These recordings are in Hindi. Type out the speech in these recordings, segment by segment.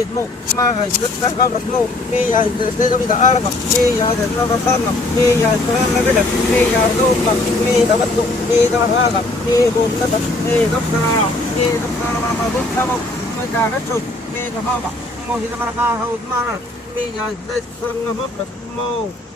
ismo, maha iskarkablas mo, miya iskaristedorita arma, miya iskarnakasanna, miya iskarannakida, miya iskarukka, miya tavattu, miya tavasaga, miya kumnata, miya kapsanara, miya kapsanarama kutsamo, miya katsu, miya kahava, mohitamarakaha utmanar, miya iskarisangamapas, mo,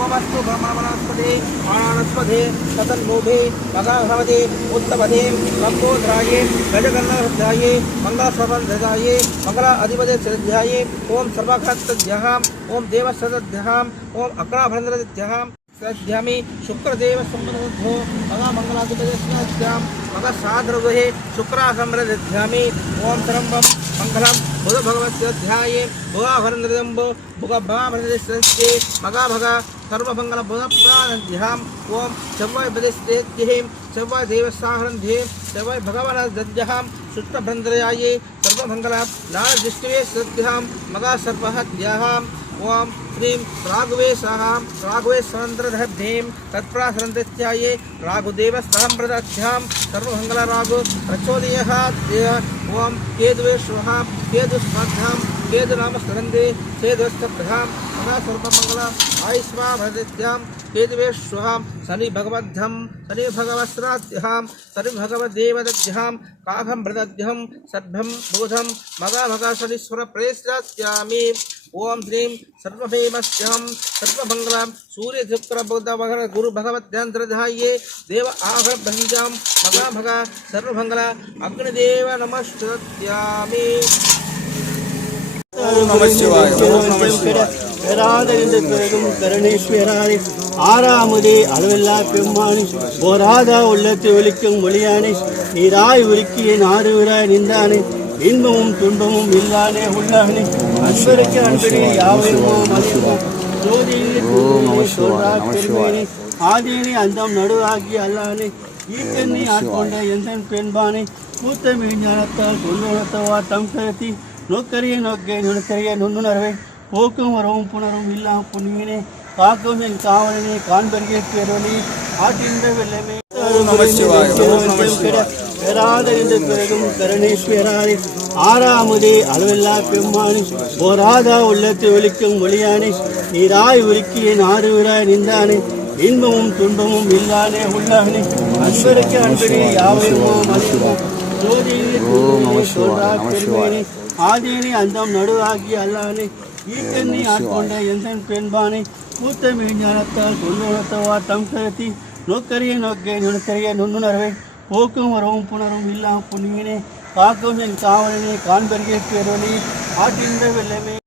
त्वमस्तु ब्रह्मणस्पदे प्राणानस्पदे सतन्मोभे मगागणपते उत्तपदे लम्बोधराये गजगन्नाध्याये मङ्गलसर्वन्ध्याये Mangala अधिपदे श्रद्धाये ॐ सर्वाघातध्याम् ॐ देवसदध्याम् ॐ अग्राभन्द्रध्याम् श्रद्धामि शुक्रदेव सम्बन्धो मगामङ्गलाधिपतिस्यां मगसाद्रवहे शुक्रासम्रद्ध्यामि ॐ सर्वं मङ्गलं बुधभगवस्य ध्याये भुगाभरन्द्रजम्बो भुगभाभरन्द्रस्ये मगाभग सर्वमङ्गलबुधप्रानध्याम् ॐ चव्वायपदिस्तेत्यहिं चव्वायदेवसाहरन्ध्ये चव्वाय भगवनदध्यां शुक्लभ्रन्द्रयाये सर्वमङ्गल लालदृष्टिवे सद्ध्यां मगासर्पहद्याम् ओम श्रीं राघवेशां राघवेश्वरन्द्रधीं तत्प्रासरन्त्याये राघुदेवस्तां प्रदध्यां सर्वमङ्गलराघु प्रचोदयः ओम केतुनामस्तरन्दे चेदस्तप्रधां महा सर्वमङ्गल आयुष्मा भरद्यां केतुवे स्वहां शनि भगवद्धं शनि भगवस्राद्यहां शनि भगवद्देवदध्यां काघं प्रदध्यं सद्भं मगा शनीश्वर प्रेष्यामि ओम ह्रीं सर्वभेमस्यहं सर्वमङ्गलं सूर्यशुक्रबुधभगर गुरुभगवद्यन्त्रधाये, देव आहरभञ्जां मगाभगा सर्वमङ्गल, अग्निदेव नमस्कृत्यामि பெறாத இந்த பிறகும் கருணேஸ்வரானே ஆறாமதே அளவில்லா பெம்மானி போராதா உள்ளத்தை ஒலிக்கும் மொழியானே நீராய் ஒலிக்கிய நாடுவராய் நின்றானே இன்பமும் துன்பமும் இல்லானே உள்ளானே. அன்பருக்கு அன்பரே யாவையுமோ மதியுமோ ஜோதியிலே ஆதியினே அந்தம் நடுவாகி அல்லானே ஈக்கண்ணி ஆட்கொண்ட எந்தன் பெண்பானை பூத்த மீஞானத்தால் கொள்ளுணர்த்தவா தம் கருத்தி நோக்கரிய நோக்கே நுணுக்கரிய நுண்ணுணர்வை. போக்கும் வரவும் புணரும் இல்லா புண்ணியனே. காக்கும் என் காவலனே காண்பருகே பேரொலி ஆட்டின்ற வெள்ளமே. பெறாத இந்த பிறகும் கருணேஸ்வரானே ஆறாமதே அளவில்லா பெம்மானி போராதா உள்ளத்தை ஒலிக்கும் மொழியானே நீராய் ஒலிக்கிய நாடுவராய் நின்றானே. இன்பமும் துன்பமும் இல்லானே உள்ளானே. அன்பருக்கு அன்பரே யாவையுமோ மதியுமோ ஜோதியிலே சொல்றா பெருமையினே ஆதியினே அந்தம் நடுவாகி அல்லானே ஈக்கண்ணி ஆட்கொண்ட எந்தன் பெண்பானை பூத்த மீஞானத்தால் கொள்ளுணர்த்தவா தம் கருத்தி? நோக்கரிய நோக்கே நுணுக்கரிய நுண்ணுணர்வை போக்கும் வரவும் புணரும் இல்லா புண்ணியனே காக்கும் என் காவலனே காண்பருகே பேரொலி ஆட்டின்ற வெள்ளமே